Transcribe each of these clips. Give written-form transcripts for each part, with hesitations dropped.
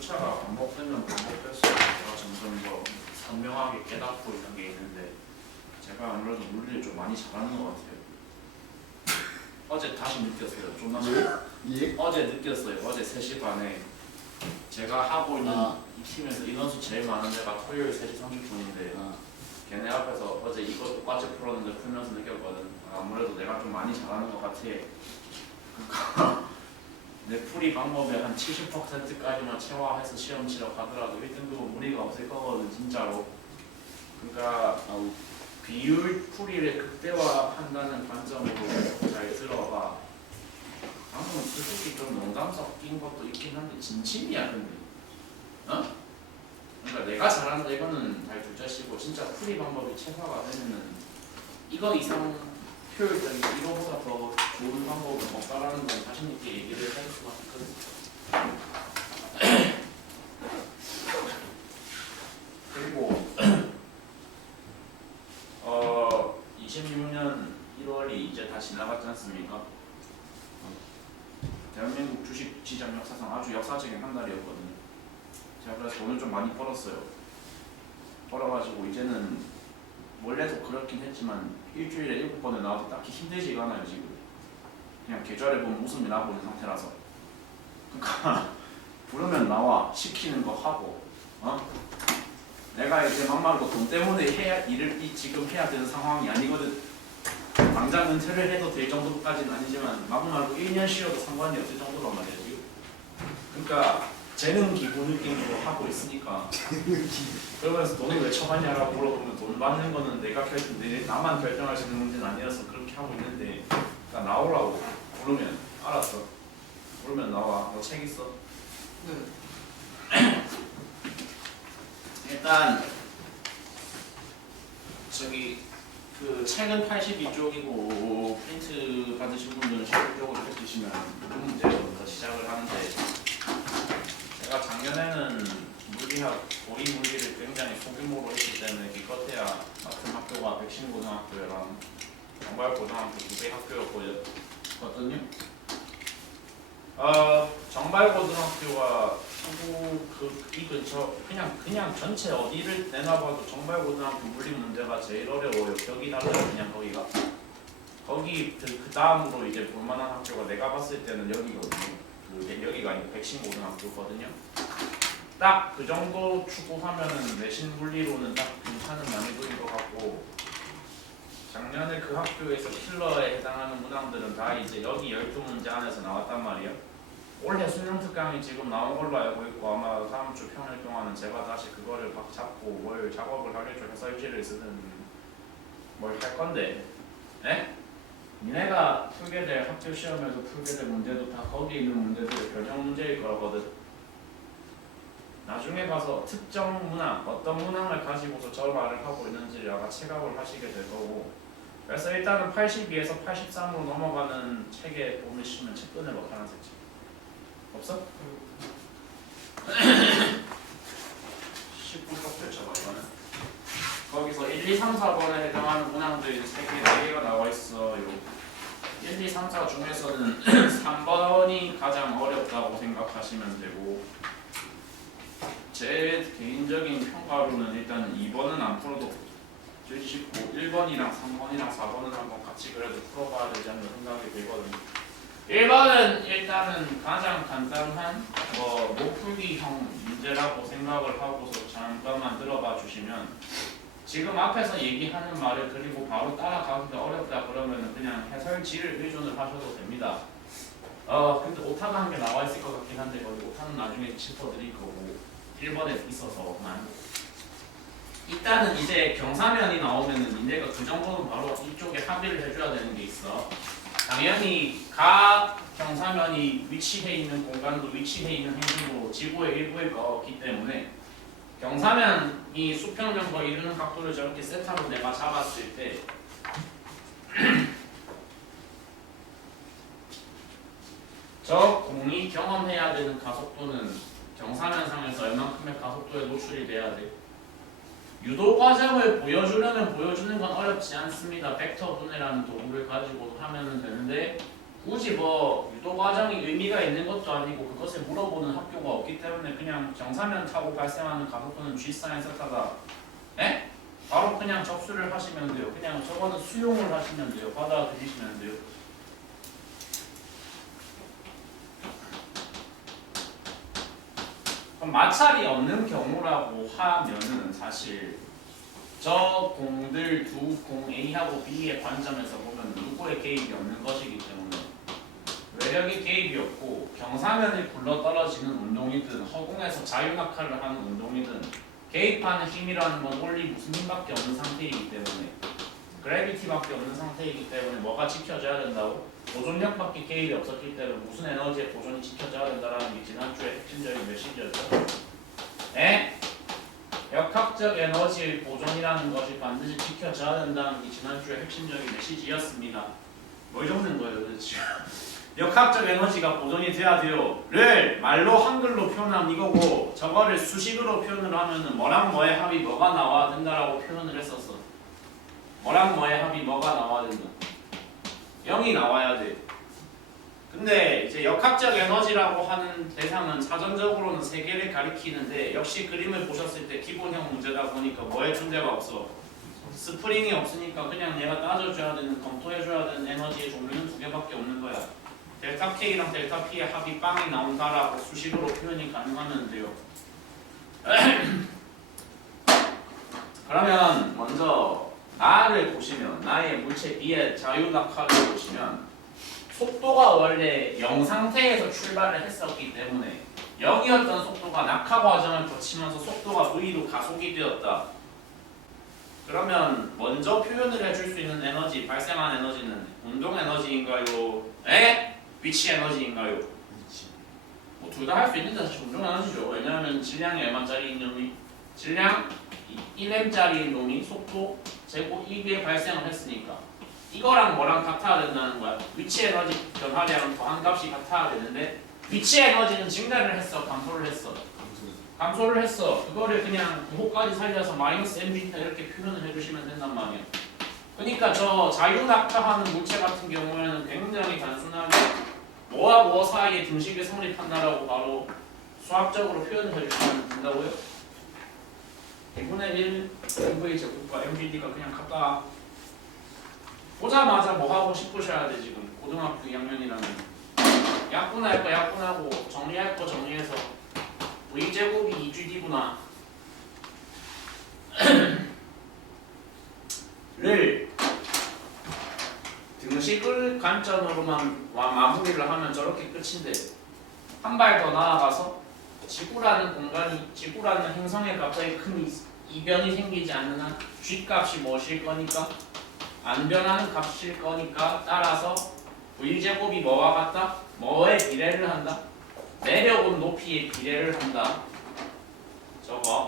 절차가 반복되면 반복될수록 제가 점점 더 선명하게 깨닫고 있는 게 있는데 제가 아무래도 물리를 좀 많이 잘하는 것 같아요. 어제 다시 느꼈어요. 좀 예? 어제 느꼈어요. 어제 3시 반에 제가 하고 있는 이 팀에서 인원수 제일 많은 데가 토요일 3시 30분인데 걔네 앞에서 어제 이거 똑같이 풀었는데 풀면서 느꼈거든. 아무래도 내가 좀 많이 잘하는 것 같아. 그러니까 내 풀이 방법의 한 70%까지만 체화해서 시험 치러 가더라도 1등급은 무리가 없을 거거든 진짜로. 그러니까 비율 풀이를 극대화한다는 관점으로 잘 들어봐. 방금 솔직히 좀 농담 섞인 것도 있긴 한데 진심이야 근데. 어? 그러니까 내가 잘한다 이거는 잘 둘째치고 진짜 풀이 방법이 체화가 되면은 이거 이상 효율적인 이거보다 더 좋은 방법은 없다라는 건 자신 있게 얘기를 할 수가 있거든. 그리고 26년 1월이 이제 다 지나갔지 않습니까? 대한민국 주식 시장 역사상 아주 역사적인 한 달이었거든요. 제가 그래서 돈을 좀 많이 벌었어요. 벌어가지고 이제는 원래도 그렇긴 했지만 일주일에 7번을 나와도 딱히 힘들지가 않아요 지금. 그냥 계절에 보면 웃음이 나고 있는 상태라서. 그러니까 부르면 나와 시키는 거 하고 내가 이제 막말로 돈 때문에 일을 지금 해야 되는 상황이 아니거든. 당장 은퇴를 해도 될 정도까지는 아니지만 막말로 1년 쉬어도 상관이 없을 정도란 말이야 지금. 그러니까 재능 기부 느낌으로 하고 있으니까 그러면서 돈을 왜 쳐봤냐라고 물어보면 돈 받는 거는 나만 결정할 수 있는 문제는 아니어서 그렇게 하고 있는데 그러니까 나오라고 부르면 알았어. 부르면 나와. 너 책 있어? 네. 일단 저기 그 책은 82쪽이고 프린트 받으신 분들은 16쪽으로 펼치시면 그 문제부터 시작을 하는데 제가 작년에는 물리학, 고리 물리를 굉장히 소규모로 했기 때문에 기껏해야 같은 학교가 백신고등학교랑 정발고등학교 2개 학교였거든요. 정발고등학교가 이 근처 그냥 전체 어디를 내놔봐도 정발고등학교 물리 문제가 제일 어려워요. 격이 달라요. 그냥 거기 그 다음으로 이제 볼만한 학교가 내가 봤을 때는 여기거든요. 여기가 아니고 백신고등학교거든요. 딱 그 정도 추구하면은 내신 물리로는 딱 괜찮은 난이도인 것 같고 작년에 그 학교에서 킬러에 해당하는 문항들은 다 이제 여기 12문제 안에서 나왔단 말이에요. 올해 수능 특강이 지금 나온 걸로 알고 있고 아마 다음 주 평일 동안은 제가 다시 그거를 박 잡고 뭘 작업을 하겠죠. 해설지를 쓰든 뭘 할 건데 니네가 풀게 될 학교 시험에서 풀게 될 문제도 다 거기 있는 문제들의 변형 문제일 거거든. 나중에 가서 특정 문항, 어떤 문항을 가지고서 저 말을 하고 있는지를 아마 체감을 하시게 될 거고 그래서 일단은 82에서 83으로 넘어가는 책에 보시면 책 꺼내봐. 파란색 책 없어? 10분 컷 펼쳐봐 이거는. 거기서 1, 2, 3, 4번에 해당하는 문항들이 4개가 나와 있어요. 1, 2, 3, 4 중에서는 3번이 가장 어렵다고 생각하시면 되고 제 개인적인 평가로는 일단 2번은 안 풀어도 되시고 1번이랑 3번이랑 4번은 한번 같이 그래도 풀어봐야 되지 않나 생각이 들거든요. 1번은 일단은 가장 간단한 못풀기형 문제라고 생각을 하고서 잠깐만 들어봐 주시면 지금 앞에서 얘기하는 말을 그리고 바로 따라가기가 어렵다 그러면 그냥 해설지를 의존을 하셔도 됩니다. 근데 오타가 한 개 나와 있을 것 같긴 한데 거기 오타는 나중에 짚어드릴 거고 1번에 있어서만 일단은 이제 경사면이 나오면은 니네가 그 정도는 바로 이쪽에 합의를 해줘야 되는 게 있어. 당연히 가 경사면이 위치해 있는 공간도 위치해 있는 행성도 지구의 일부일 거기 때문에 경사면이 수평면과 이루는 각도를 저렇게 세타로 내가 잡았을 때 저 공이 경험해야 되는 가속도는 경사면상에서 얼만큼의 가속도에 노출이 돼야 돼. 유도 과정을 보여주려면 보여주는 건 어렵지 않습니다. 벡터 분해라는 도구를 가지고 하면 되는데 굳이 뭐 유도 과정이 의미가 있는 것도 아니고 그것을 물어보는 학교가 없기 때문에 그냥 경사면 타고 발생하는 가속도는 G 사인 세타다. 에? 바로 그냥 접수를 하시면 돼요. 그냥 저거는 수용을 하시면 돼요. 받아들이시면 돼요. 그럼 마찰이 없는 경우라고 하면은 사실 저 공들 두 공 A하고 B의 관점에서 보면 누구의 개입이 없는 것이기 때문에 외력의 개입이 없고 경사면을 굴러떨어지는 운동이든 허공에서 자유낙하를 하는 운동이든 개입하는 힘이라는 건 only 무슨 힘밖에 없는 상태이기 때문에 그래비티밖에 없는 상태이기 때문에 뭐가 지켜져야 된다고? 보존력밖에 개입이 없었기 때문에 무슨 에너지의 보존이 지켜져야 된다라는 게 지난주에 핵심적인 메시지였죠. 에? 역학적 에너지의 보존이라는 것이 반드시 지켜져야 된다는 게 지난주에 핵심적인 메시지였습니다. 뭐 이 정도인 거예요 도대체. 역학적 에너지가 보존이 돼야 돼요.를 말로 한글로 표현하면 이거고 저거를 수식으로 표현을 하면은 뭐랑 뭐의 합이 뭐가 나와야 된다라고 표현을 했었어. 뭐랑 뭐의 합이 뭐가 나와야 된다. 0이 나와야 돼. 근데 이제 역학적 에너지라고 하는 대상은 사전적으로는 세 개를 가리키는데 역시 그림을 보셨을 때 기본형 문제다 보니까 뭐의 존재가 없어. 스프링이 없으니까 그냥 내가 따져줘야 되는, 검토해줘야 되는 에너지의 종류는 두 개밖에 없는 거야. 델타 K랑 델타 P의 합이 빵이 나온다라고 수식으로 표현이 가능하면 돼요. 그러면 먼저 나를 보시면, 나의 물체 B의 자유낙하를 보시면 속도가 원래 0 상태에서 출발을 했었기 때문에 0이었던 속도가 낙하 과정을 거치면서 속도가 V로 가속이 되었다. 그러면 먼저 표현을 해줄 수 있는 에너지, 발생한 에너지는 운동 에너지인가요? 에? 위치 에너지인가요? 뭐 둘 다 할 수 있는데 사실 운동 에너지죠. 왜냐하면 질량이 얼마짜리인 놈이 질량 1m짜리인 놈이 속도 제곱 2에 발생을 했으니까 이거랑 뭐랑 같아야 된다는 거야. 위치 에너지 변화량 더한 값이 같아야 되는데 위치 에너지는 증가를 했어, 감소를 했어? 감소를 했어. 그거를 그냥 부호까지 살려서 마이너스 mv나 이렇게 표현을 해주시면 된단 말이야. 그러니까 저 자유낙하하는 물체 같은 경우에는 굉장히 단순하게 뭐와 뭐 사이에 등식이 성립한다라고 바로 수학적으로 표현을 해주시면 된다고요. 100분의 1 mv 제곱과 mvd가 그냥 같다. 보자마자 뭐 하고 싶으셔야 돼. 지금 고등학교 2학년이라면 약분할 거 약분하고 정리할 거 정리해서 v제곱이 2gd구나 를 등식을 관점으로만 마무리를 하면 저렇게 끝인데 한 발 더 나아가서 지구라는 공간이, 지구라는 행성에 갑자기 큰 이변이 생기지 않는 한 G값이 무엇일 거니까 안 변하는 값일 거니까 따라서 v제곱이 뭐와 같다? 뭐에 비례를 한다? 내려온 높이에 비례를 한다. 저거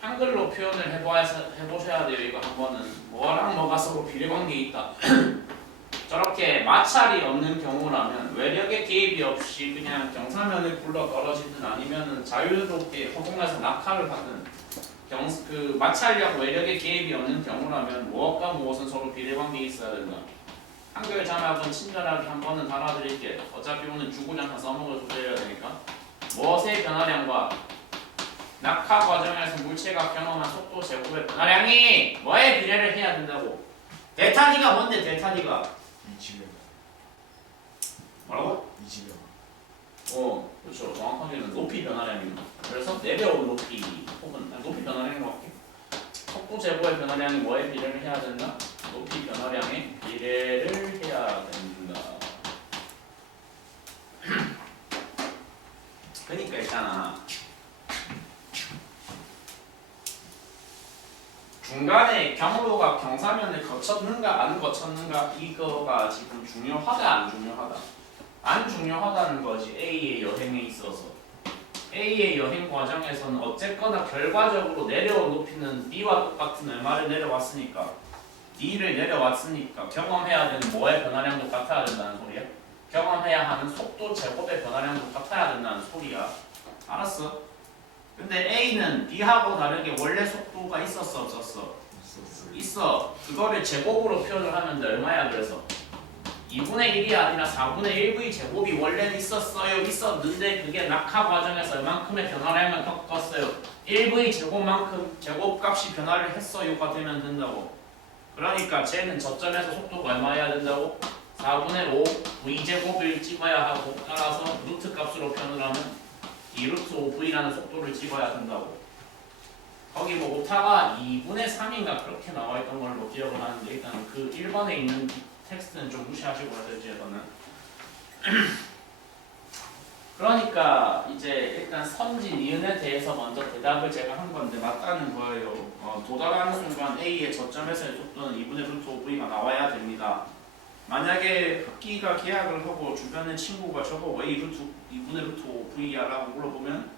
한글로 표현을 해보셔야 돼요. 이거 한 번은 뭐랑 뭐가 서로 비례관계에 있다. 저렇게 마찰이 없는 경우라면 외력의 개입이 없이 그냥 경사면을 굴러 떨어지든 아니면은 자유롭게 허공에서 낙하를 하든 그 마찰력 외력의 개입이 없는 경우라면 무엇과 무엇은 서로 비례관계에 있어야 된다. 한글 자막은 친절하게 한 번은 달아드릴게. 어차피 오늘 주구장창 써먹을 소리해야 되니까. 무엇의 변화량과 낙하 과정에서 물체가 경험한 속도 제곱의 변화량이 뭐에 비례를 해야 된다고? 델타 D가 뭔데 델타 D가? 이지명. 뭐라고? 이지명. 그렇죠. 정확하게는 높이 변화량입니다. 그래서 내려온 높이 혹은 높이 변화량인 것 같게. 속도 제곱의 변화량이 뭐에 비례를 해야 된다? 높이 변화량에 비례를 해야 된다. 그러니까 있잖아. 중간에 경로가 경사면을 거쳤는가 안 거쳤는가 이거가 지금 중요하다 안 중요하다? 안 중요하다는 거지. A의 여행에 있어서 A의 여행 과정에서는 어쨌거나 결과적으로 내려온 높이는 B와 똑같은 얼마를 내려왔으니까 D를 내려왔으니까 경험해야 되는 뭐의 변화량도 같아야 된다는 소리야? 경험해야 하는 속도 제곱의 변화량도 같아야 된다는 소리야. 알았어? 근데 A는 B하고 다르게 원래 속도가 있었어 없었어? 있어. 그거를 제곱으로 표현을 하면 돼. 얼마야 그래서? 2분의 1이 아니라 4분의 1v 제곱이 원래는 있었는데 그게 낙하 과정에서 얼만큼의 변화를 하면 겪었어요. 1v 제곱만큼 제곱값이 변화를 했어요가 되면 된다고. 그러니까 쟤는 저점에서 속도가 얼마여야 된다고? 4분의 5 v 제곱을 찍어야 하고, 따라서 루트 값으로 표현을 하면 2루트 5v라는 속도를 찍어야 된다고. 거기 뭐 오타가 2분의 3인가 그렇게 나와있던 걸로 기억을 하는데, 일단 그 1번에 있는 텍스트는 좀 무시하시고 해야지 저는. 그러니까 이제 일단 선지 니은에 대해서 먼저 대답을 제가 한 건데 맞다는 거예요. 도달하는 순간 A의 저점에서의 속도는 2분의 루트 5V가 나와야 됩니다. 만약에 흑기가 계약을 하고 주변에 친구가 저거 왜 2분의 루트 5V야 라고 물어보면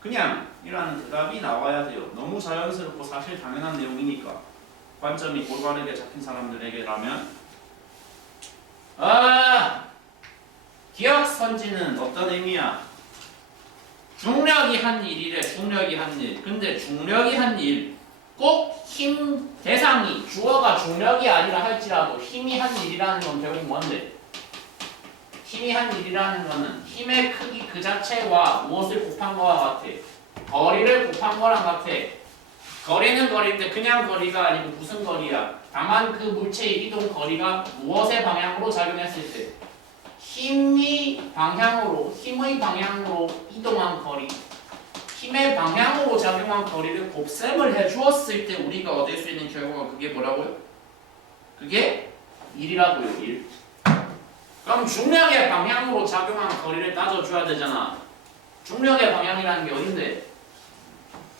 그냥 이라는 대답이 나와야 돼요. 너무 자연스럽고 사실 당연한 내용이니까. 관점이 올바르게 잡힌 사람들에게라면 기억선지는 어떤 의미야? 중력이 한 일이래. 중력이 한 일. 근데 중력이 한 일, 꼭 힘 대상이 주어가 중력이 아니라 할지라도 힘이 한 일이라는 건 결국 뭔데? 힘이 한 일이라는 거는 힘의 크기 그 자체와 무엇을 곱한 거와 같아. 거리를 곱한 거랑 같아. 거리는 거리인데 그냥 거리가 아니고 무슨 거리야? 다만 그 물체의 이동 거리가 무엇의 방향으로 작용했을 때 힘의 방향으로 이동한 거리, 힘의 방향으로 작용한 거리를 곱셈을 해주었을 때 우리가 얻을 수 있는 결과가 그게 뭐라고요? 그게 1이라고요. 1. 그럼 중력의 방향으로 작용한 거리를 따져줘야 되잖아. 중력의 방향이라는 게 어딘데?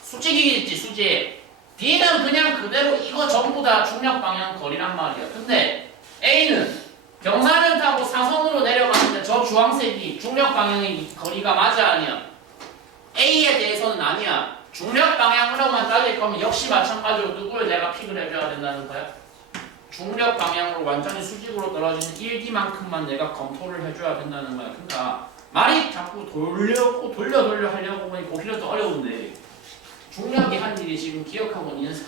수직이겠지, 수직. B는 그냥 그대로 이거 전부 다 중력 방향 거리란 말이야. 근데 A는 경사를 타고 사선으로 내려가는데 저 주황색이 중력 방향의 거리가 맞아 아니야? A에 대해서는 아니야. 중력 방향으로만 따질 거면 역시 마찬가지로 누구를 내가 픽을 해줘야 된다는 거야? 중력 방향으로 완전히 수직으로 떨어지는 1D만큼만 내가 검토를 해줘야 된다는 거야. 그러니까 말이 자꾸 돌려 하려고 보니까 오히려 더 어려운데 중력이 한 일이 지금 기억하고 니는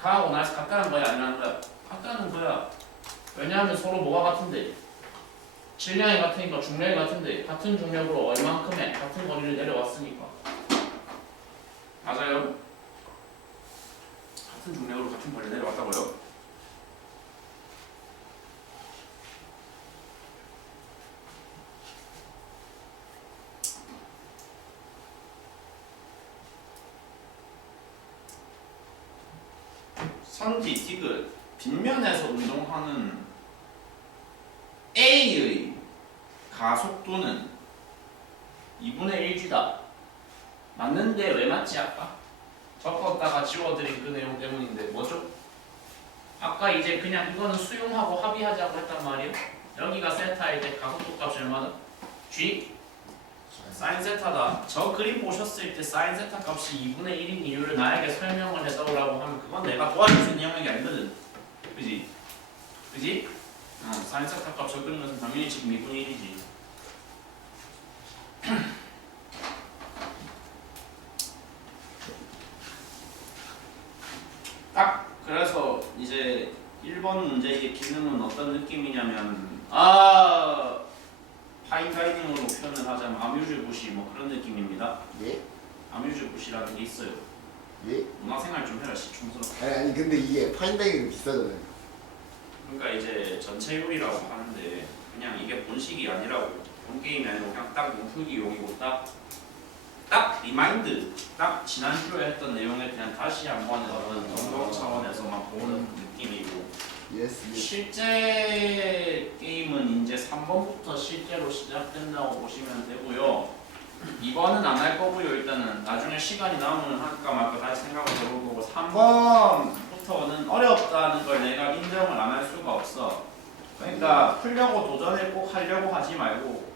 가하고 나서 같다는 거야 아니라는 거야? 같다는 거야. 왜냐하면 서로 뭐가 같은데? 질량이 같으니까 중력이 같은데 같은 중력으로 얼만큼의 같은 거리를 내려왔으니까. 맞아요? 같은 중력으로 같은 거리를 내려왔다고요? 선지 디귿 빗면에서 운동하는 A의 가속도는 2분의 1g다. 맞는데 왜 맞지 아까? 적었다가 지워드린 그 내용 때문인데 뭐죠? 아까 이제 그냥 이거는 수용하고 합의하자고 했단 말이에요. 여기가 세타일 때 가속도 값이 얼마다? G? 사인 세타다. 저 그림 보셨을 때 사인 세타 값이 2분의 1인 이유를 나에게 설명을 해서라고 하면 그건 내가 도와줄 수 있는 영역이 아니거든. 그지? 그지? 사인 세타 값 저 그리는 것은 당연히 지금 2분의 1이지. 딱 그래서 이제 1번 문제의 기능은 어떤 느낌이냐면 파인 다이닝으로 표현을 하자면 아뮤즈 부시 뭐 그런 느낌입니다. 예? 아뮤즈 부시라는 게 있어요. 예? 문화생활 좀 해라 시청스럽게. 아니 근데 이게 파인다이닝이 비싸잖아요. 그러니까 이제 전체 요리라고 하는데 그냥 이게 본식이 아니라고. 본 게임이 아니고 그냥 딱 몸풀기용이고 딱 리마인드, 딱 지난주에 했던 내용에 대한 다시 한번 어떤 점검 차원에서만 보는 느낌이고. 예스. 실제 게임은 이제 3번부터 실제로 시작된다고 보시면 되고요. 2번은 안 할 거고요. 일단은 나중에 시간이 나오면 할까 말까 다시 생각을 해볼 거고 3번부터는 어렵다는 걸 내가 인정을 안 할 수가 없어. 그러니까 풀려고 도전을 꼭 하려고 하지 말고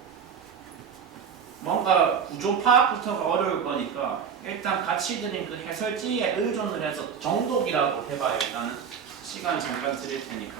뭔가 구조 파악부터가 어려울 거니까 일단 같이 드린 그 해설지에 의존을 해서 정독이라도 해봐요. 일단은 시간 잠깐 드릴 테니까.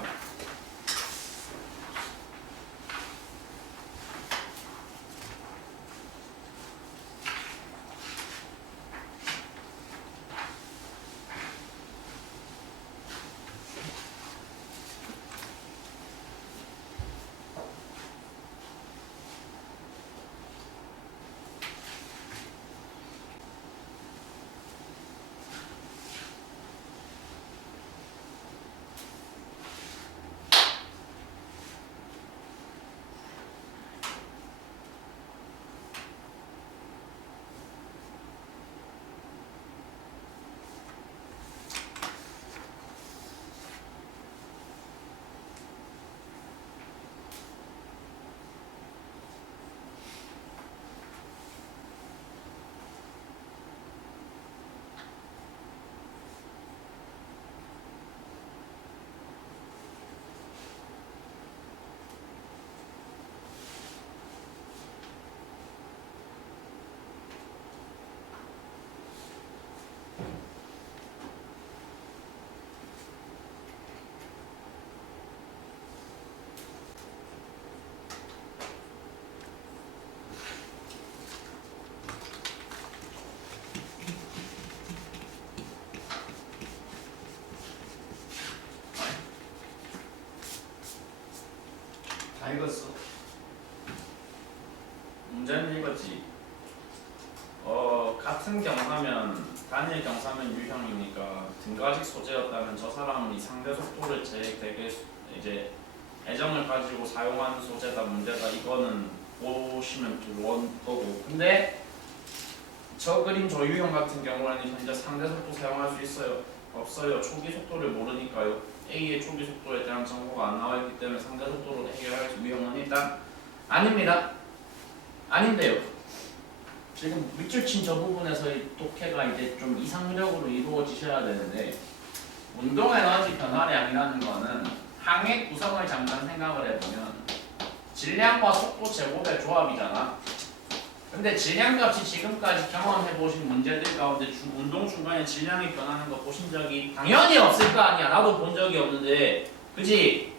이런 이거지. 같은 경사면 단일 경사면 유형이니까 등가직 소재였다면 저 사람은 이 상대 속도를 되게 이제 애정을 가지고 사용하는 소재다 문제다 이거는 보시면 들어온 거고. 근데 저 그림 저 유형 같은 경우에는 현재 상대 속도 사용할 수 있어요? 없어요. 초기 속도를 모르니까요. A의 초기 속도에 대한 정보가 안 나와 있기 때문에 상대 속도로 해결할 유형은 일단 아닙니다. 아닌데요. 지금 밑줄 친 저 부분에서의 독해가 이제 좀 이상적으로 이루어지셔야 되는데 운동 에너지 변화량이라는 거는 항의 구성을 잠깐 생각을 해보면 질량과 속도 제곱의 조합이잖아. 근데 질량값이 지금까지 경험해보신 문제들 가운데 운동 중간에 질량이 변하는 거 보신 적이 당연히 없을 거 아니야. 나도 본 적이 없는데 그지?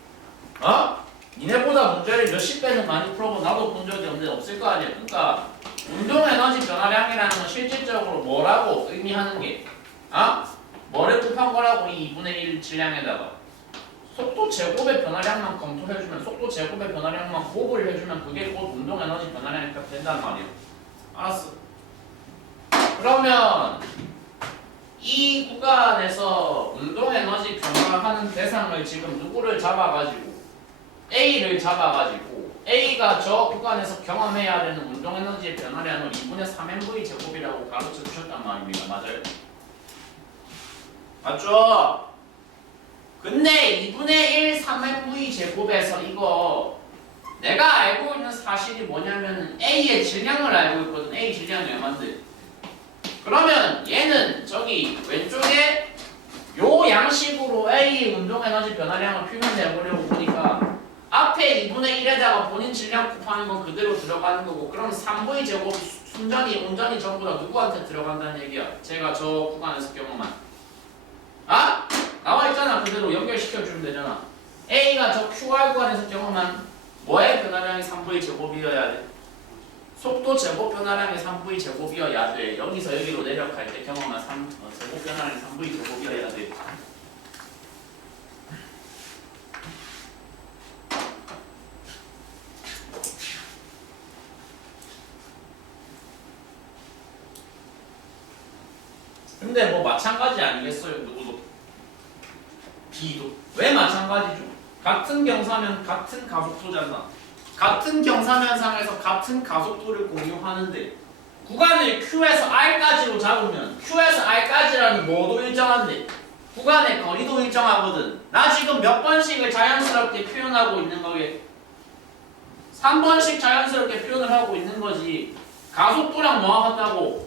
니네보다 문제를 몇십 배는 많이 풀어본 나도 본 적이 없는데 없을 거 아니야. 그러니까 운동 에너지 변화량이라는 건 실질적으로 뭐라고 의미하는 게 뭐를 곱한 거라고 이 2분의 1 질량에다가 속도 제곱의 변화량만 검토해주면 속도 제곱의 변화량만 곱을 해주면 그게 곧 운동 에너지 변화량이 된단 말이야. 알았어. 그러면 이 구간에서 운동 에너지 변화하는 대상을 지금 누구를 잡아가지고 A를 잡아가지고 A가 저 구간에서 경험해야 되는 운동 에너지의 변화량을 2분의 3mv 제곱이라고 가르쳐 주셨단 말입니다. 맞아요? 맞죠? 근데 2분의 1 3mv 제곱에서 이거 내가 알고 있는 사실이 뭐냐면 A의 질량을 알고 있거든. A 질량이 얼만데. 그러면 얘는 저기 왼쪽에 요 양식으로 A 운동 에너지 변화량을 표현해 보려고 보니까 앞에 2분의 1에다가 본인 질량 곱하는 건 그대로 들어가는 거고 그럼 3v 제곱이 순전히 온전히 전부 다 누구한테 들어간다는 얘기야. 제가 저 구간에서 경험한 나와 있잖아. 그대로 연결시켜주면 되잖아. A가 저 QR 구간에서 경험한 뭐의 변화량이 3v 제곱이어야 돼? 속도 제곱 변화량이 3v 제곱이어야 돼. 여기서 여기로 내려갈 때 경험한 제곱 변화량이 3v 제곱이어야 돼. 근데 뭐 마찬가지 아니겠어요? 누구도 B도 왜 마찬가지죠? 같은 경사면 같은 가속도잖아. 같은 경사면상에서 같은 가속도를 공유하는데 구간을 Q에서 R까지로 잡으면 Q에서 R까지라는 뭐도 일정한데 구간의 거리도 일정하거든. 나 지금 몇 번씩을 자연스럽게 표현하고 있는 거게 3번씩 자연스럽게 표현을 하고 있는 거지. 가속도랑 뭐가 같다고?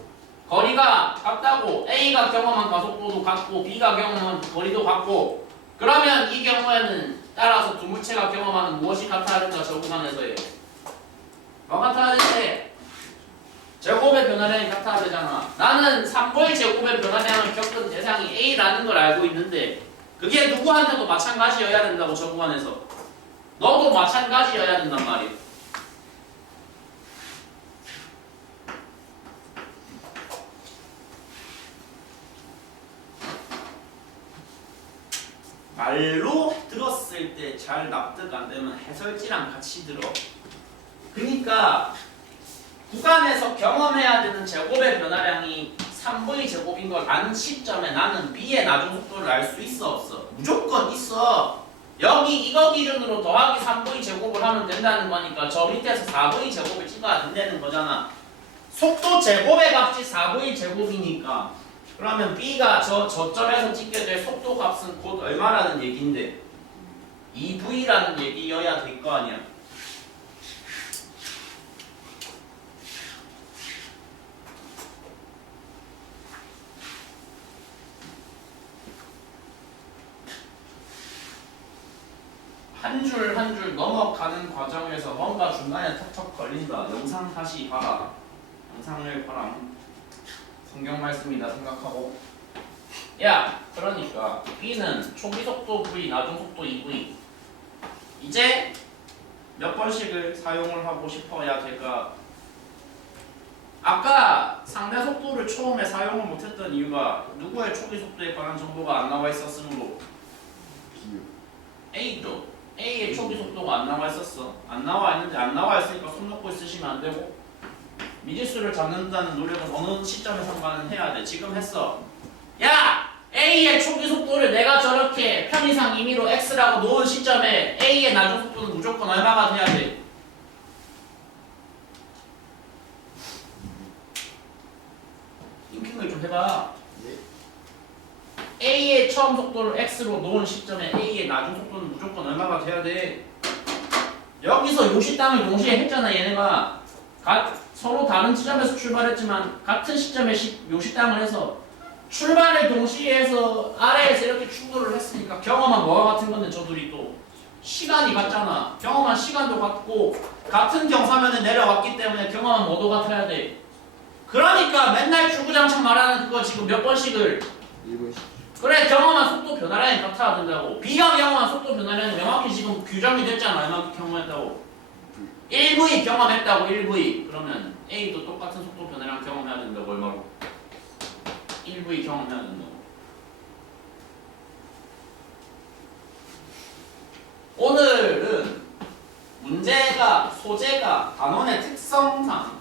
거리가 같다고. A가 경험한 가속도도 같고 B가 경험한 거리도 같고 그러면 이 경우에는 따라서 두 물체가 경험하는 무엇이 같아야 된다. 저 구간에서의 뭐 같아야 되지? 제곱의 변화량이 같아야 되잖아. 나는 3보의 제곱의 변화량을 겪은 대상이 A라는 걸 알고 있는데 그게 누구한테도 마찬가지여야 된다고. 저 구간에서 너도 마찬가지여야 된단 말이야. 말로 들었을 때 잘 납득 안 되면 해설지랑 같이 들어. 그러니까 구간에서 경험해야 되는 제곱의 변화량이 3v 제곱인 걸 아는 시점에 나는 B의 나중 속도를 알 수 있어 없어? 무조건 있어. 여기 이거 기준으로 더하기 3v 제곱을 하면 된다는 거니까 저 밑에서 4v 제곱을 찍어야 된다는 거잖아. 속도 제곱의 값이 4v 제곱이니까 그러면 B가 저점에서 찍게 될 속도 값은 곧 얼마라는 얘기인데 2V라는 얘기여야 될 거 아니야. 한 줄 한 줄 넘어가는 과정에서 뭔가 중간에 턱턱 걸린다. 영상 다시 봐라. 영상을 봐라. 성경 말씀이다 생각하고. 야, 그러니까 B는 초기 속도 V, 나중 속도 2V. 이제 몇 번씩을 사용을 하고 싶어야 될까? 아까 상대 속도를 처음에 사용을 못했던 이유가 누구의 초기 속도에 관한 정보가 안 나와 있었으므로 A죠. A의 초기 속도가 안 나와 있었어. 안 나와 있는데 안 나와 있으니까 손 놓고 있으시면 안 되고 미지수를 잡는다는 노력은 어느 시점에 상관은 해야 돼. 지금 했어. 야! A의 초기 속도를 내가 저렇게 편의상 임의로 X라고 놓은 시점에 A의 나중 속도는 무조건 얼마가 돼야 돼? 띵킹을 좀 해봐. 예. A의 처음 속도를 X로 놓은 시점에 A의 나중 속도는 무조건 얼마가 돼야 돼? 여기서 요시땅을 동시에 했잖아. 얘네가 서로 다른 지점에서 출발했지만 같은 시점에 요시땅을 해서 출발을 동시에 해서 아래에서 이렇게 충돌을 했으니까 경험한 뭐가 같은 건데 저 둘이 또 시간이 같잖아. 경험한 시간도 같고 같은 경사면에 내려왔기 때문에 경험한 뭐도 같아야 돼. 그러니까 맨날 주구장창 말하는 그거 지금 몇 번씩을 1번 그래 경험한 속도 변화량이 같아야 된다고. B가 경험한 속도 변화량이 명확히 지금 규정이 됐잖아. 얼마큼 경험했다고. 1V 경험했다고 1V. 그러면 A도 똑같은 속도 변화량 경험해야 된다고. 얼마로? 1V 경험해야 된다고. 오늘은 문제가 소재가 단원의 특성상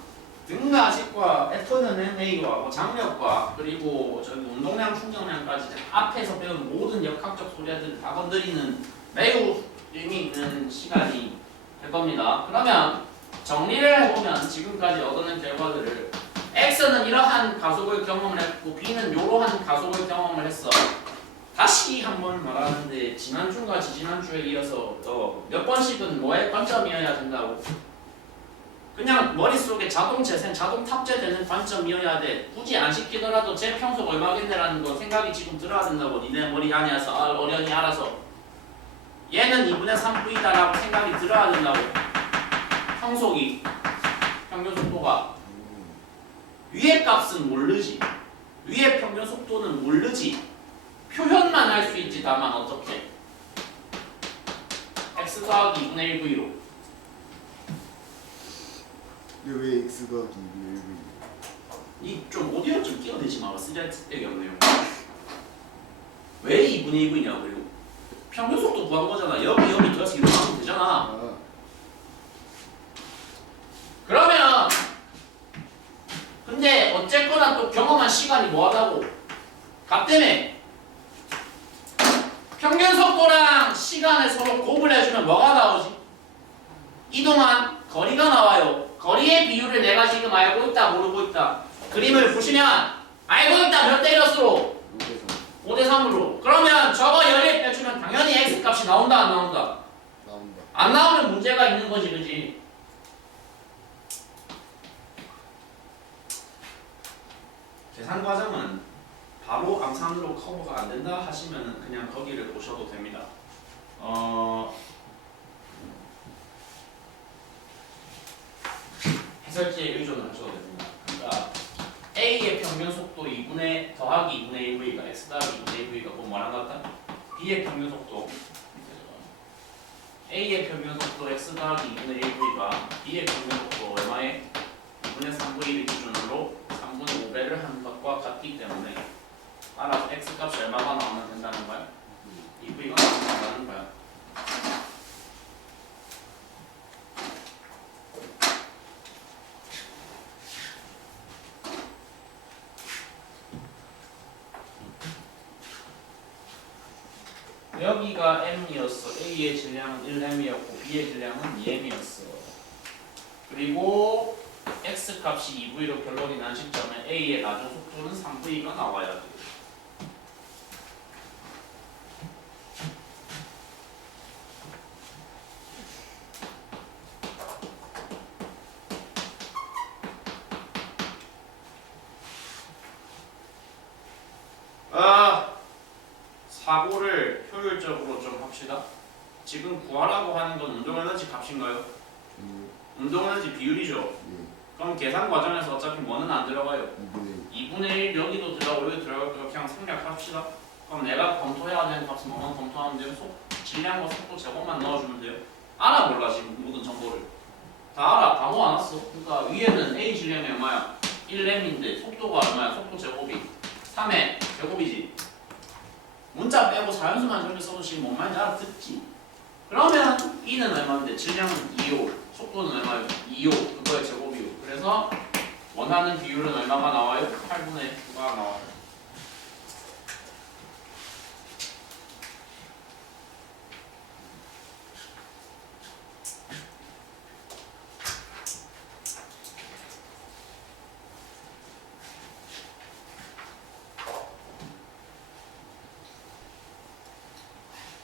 등가식과 F는 MA와 뭐 장력과 그리고 저기 운동량 충격량까지 앞에서 배운 모든 역학적 소재들 다 건드리는 매우 의미 있는 시간이 될 겁니다. 그러면 정리를 해보면 지금까지 얻어낸 결과들을 X는 이러한 가속을 경험을 했고 B는 이러한 가속을 경험을 했어. 다시 한번 말하는데 지난주과 지지난주에 이어서 몇 번씩은 뭐의 관점이어야 된다고. 그냥 머릿속에 자동 재생, 자동 탑재되는 관점이어야 돼. 굳이 안 시키더라도 제 평속 얼마겠네라는 거 생각이 지금 들어야 된다고. 니네 머리 안에서 어련히 알아서. 얘는 2분의 3V다라고 생각이 들어야 된다고. 평속이, 평균 속도가. 위의 값은 모르지. 위의 평균 속도는 모르지. 표현만 할 수 있지. 다만 어떻게? x 더하기 2분의 1V로. 왜 X 더하기 2분의 1분 이 좀 오디오 좀 끼워내지 마라. 쓰레기 없네요. 왜 2분의 1V냐고. 그리고 평균 속도 구한 거잖아. 여기 들어서 이렇게 하면 되잖아. 아, 그러면 근데 어쨌거나 또 경험한 시간이 뭐하다고? 같다며. 평균 속도랑 시간을 서로 곱을 해주면 뭐가 나오지? 이동한 거리가 나와요. 거리의 비율을 내가 지금 알고 있다 모르고 있다. 그림을 보시면 알고 있다 몇 대 몇으로? 5대 3으로. 그러면 저거 열에 빼주면 당연히 X값이 나온다 안 나온다? 나온다. 안 나오면 문제가 있는 거지. 그지? 계산 과정은 바로 암산으로 커버가 안 된다 하시면 그냥 거기를 보셔도 됩니다. 해설지에 의존을 하셔도 됩니다. 그러니까 A의 평균 속도 2분의 더하기 2분의 1V가 X 더하기 2분의 1V가 꼭 뭐랑 같다? B의 평균 속도 A의 평균 속도 X 더하기 2분의 1V가 B의 평균 속도 얼마에? 2분의 3V를 기준으로 3분의 5배를 한 것과 같기 때문에 따라서 X 값이 얼마가 나오면 된다는 거야? 2V가 나오면 된다는 거야. 여기가 m이었어. A의 질량은 1m이었고 B의 질량은 2m이었어. 그리고 x 값이 2v로 결론이 난 시점에 A의 나중 속도는 3v가 나와야 돼. 사고를 효율적으로 좀 합시다. 지금 구하라고 하는 건 운동에너지 값인가요? 운동에너지 비율이죠. 그럼 계산 과정에서 어차피 뭐는 안 들어가요. 2분의 1 여기도 들어가고 여기 들어가고 그냥 생략합시다. 그럼 내가 검토해야 되는 값은 뭐만 검토하면 돼요? 질량과 속도 제곱만 넣어주면 돼요. 알아 몰라 지금 모든 정보를. 다 알아. 다 모아놨어. 그러니까 위에는 A 질량이 얼마야? 1m인데 속도가 얼마야? 속도 제곱이 3m 제곱이지. 문자 빼고 자연수만 저렇게 써도 지금 뭔 말인지 알아듣지? 그러면 E는 얼마인데 질량은 2호, 속도는 얼마예요? 2호, 그거의 제곱이요. 그래서 원하는 비율은 얼마가 나와요? 8분의 9가 나와요.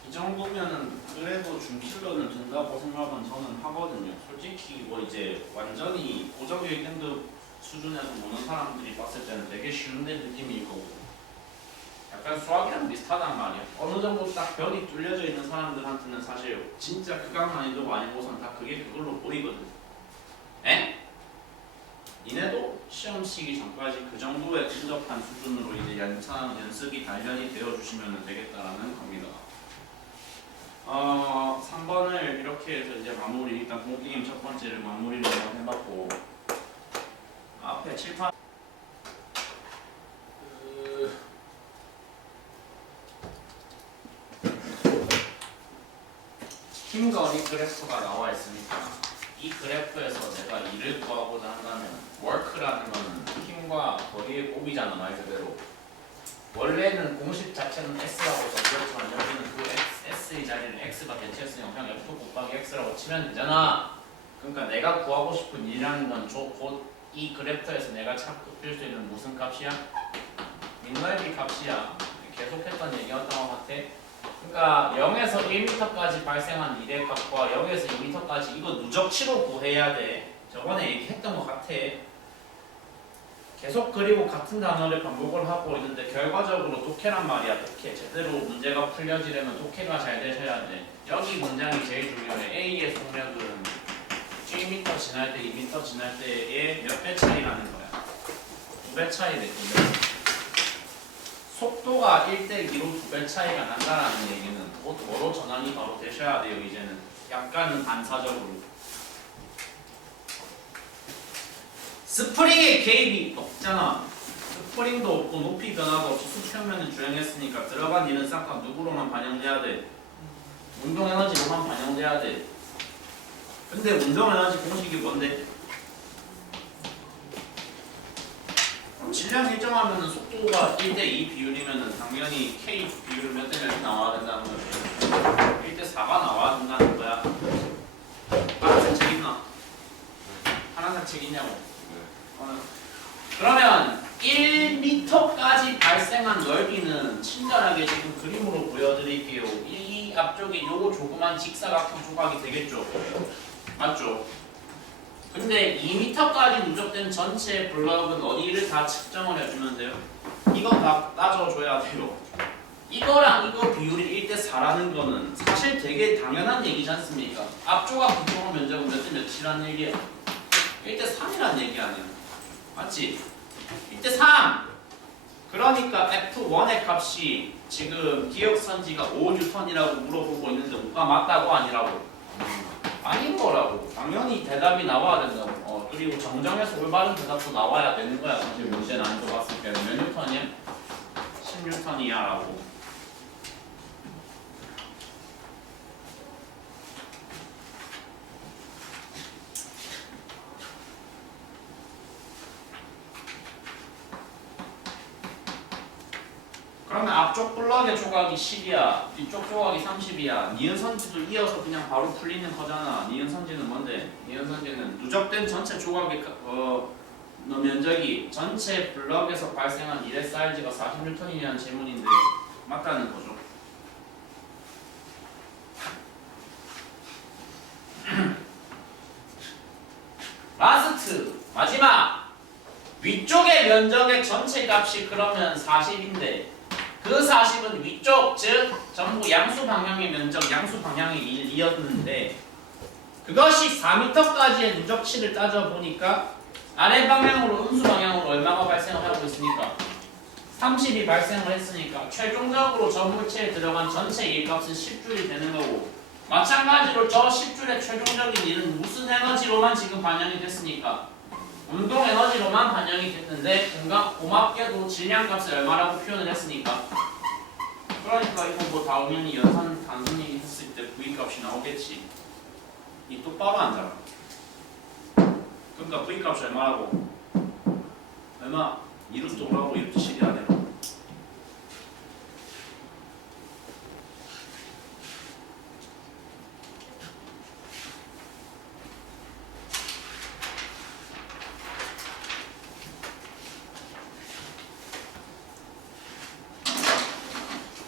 이 정도면은 그래도 중킬러는 된다고 생각은 저는 하거든요. 솔직히 뭐 이제 완전히 고정교육 밴드 수준에서 보는 사람들이 봤을 때는 되게 쉬운데 느낌일 거고 약간 수학이랑 비슷하단 말이야. 어느 정도 딱 벽이 뚫려져 있는 사람들한테는 사실 진짜 극강 난이도가 아니고선 다 그게 그걸로 보이거든. 에? 이내도 시험 시기 전까지 그 정도의 근접한 수준으로 이제 연습이 단련이 되어주시면 되겠다라는 겁니다. 3번을 이렇게 해서 이제 마무리, 일단 공기임 첫 번째를 마무리를 한번 해봤고 앞에 칠판 힘거리 그래프가 나와 있으니까 이 그래프에서 내가 일을 구하고자 한다면 work라는 거는 힘과 거리의 곱이잖아 말 그대로. 원래는 공식 자체는 S라고 적었지만 여기는 그 S의 자리를 X가 대체했으니까 그냥 F 곱하기 X라고 치면 되잖아. 그러니까 내가 구하고 싶은 일이라는 건 곧 이 그래프에서 내가 찾고 필 수 있는 무슨 값이야? 민넓이 값이야. 계속했던 얘기였던 것 같아. 그러니까 0에서 1m까지 발생한 일의 값과 0에서 2m까지 이거 누적치로 구해야 돼. 저번에 얘기했던 것 같아. 계속 그리고 같은 단어를 반복을 하고 있는데 결과적으로 독해란 말이야. 독해. 제대로 문제가 풀려지려면 독해가 잘 되셔야 돼. 여기 문장이 제일 중요해. A의 속력은 Gm 지날 때 2m 지날 때의 몇 배 차이 나는 거야. 2배 차이래. 2배. 속도가 1대2로 2배 차이가 난다라는 얘기는 곧 뭐로 전환이 바로 되셔야 돼요. 이제는 약간은 반사적으로. 스프링의 개입이 없잖아. 스프링도 없고 높이 변화도 없이 수평면을 주행했으니까 들어간 일은 싹 다 누구로만 반영돼야 돼? 운동 에너지로만 반영돼야 돼. 근데 운동 에너지 공식이 뭔데? 질량 일정하면 속도가 1대2 비율이면 당연히 K 비율은 몇 대 몇 나와야 된다는 거야. 1대4가 나와야 된다는 거야. 파란색 책 있나? 파란색 책 있냐고. 그러면 1m까지 발생한 넓이는 친절하게 지금 그림으로 보여드릴게요. 이 앞쪽에 요거 조그만 직사각형 조각이 되겠죠? 맞죠? 근데 2m까지 누적된 전체 블럭은 어디를 다 측정을 해주면 돼요? 이거 다 따져줘야 돼요. 이거랑 이거 비율이 1대4라는 거는 사실 되게 당연한 얘기지 않습니까? 앞조각 뒤조각 면적은 몇 대 몇이라는 얘기야? 1대3이라는 얘기 아니야? 맞지? 1대3! 그러니까 F1의 값이 지금 기억선지가 5N이라고 물어보고 있는데 뭐가 맞다고 아니라고? 아닌 거라고. 당연히 대답이 나와야 된다고. 그리고 정정해서 올바른 대답도 나와야 되는 거야. 사실 문제 난이도 봤을 때는 몇 뉴턴이야? 10뉴턴이야 라고. 그러면 앞쪽 블럭의 조각이 10이야. 뒤쪽 조각이 30이야. 니은선지도 이어서 그냥 바로 풀리는 거잖아. 니은선지는 뭔데? 니은선지는 누적된 전체 조각의 면적이 전체 블럭에서 발생한 일의 사이즈가 40뉴턴이라는 질문인데 맞다는 거죠. 라스트 마지막 위쪽의 면적의 전체 값이 그러면 40인데 그 40은 위쪽 즉 전부 양수 방향의 면적 양수 방향의 1이었는데 그것이 4m까지의 누적치를 따져보니까 아래 방향으로 음수 방향으로 얼마가 발생을 하고 있으니까 30이 발생을 했으니까 최종적으로 전물체에 들어간 전체 일값은 10줄이 되는 거고 마찬가지로 저 10줄의 최종적인 일은 무슨 에너지로만 지금 반영이 됐으니까 운동 에너지로만 반영이 됐는데 고맙게도 질량값을 얼마라고 표현을 했으니까 그러니까 이거 뭐 당연히 연산 단순히 했을 때 V값이 나오겠지. 이 똑바로 앉아라. 그러니까 V값이 얼마라고? 얼마? 이루트 5하고 이루트 10이 안 해.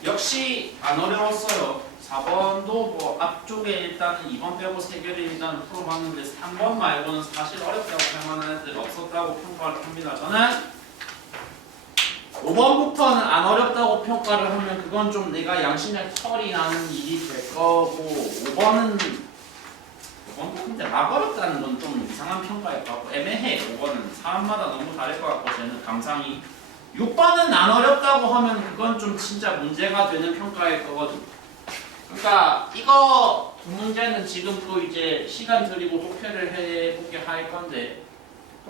역시 안 어려웠어요. 4번도 뭐 앞쪽에 일단은 2번 빼고 3개를 일단 풀어봤는데 3번 말고는 사실 어렵다고 할 만한 애들 없었다고 평가를 합니다. 저는 5번부터는 안 어렵다고 평가를 하면 그건 좀 내가 양심에 털이 나는 일이 될 거고 5번은 근데 막 어렵다는 건 좀 이상한 평가일 것 같고 애매해. 5번은 사람마다 너무 다를 것 같고 쟤는 감상이 6번은 안 어렵다고 하면 그건 좀 진짜 문제가 되는 평가일 거거든. 그러니까 이거 두 문제는 지금 또 이제 시간 들이고 독해를 해보게 할 건데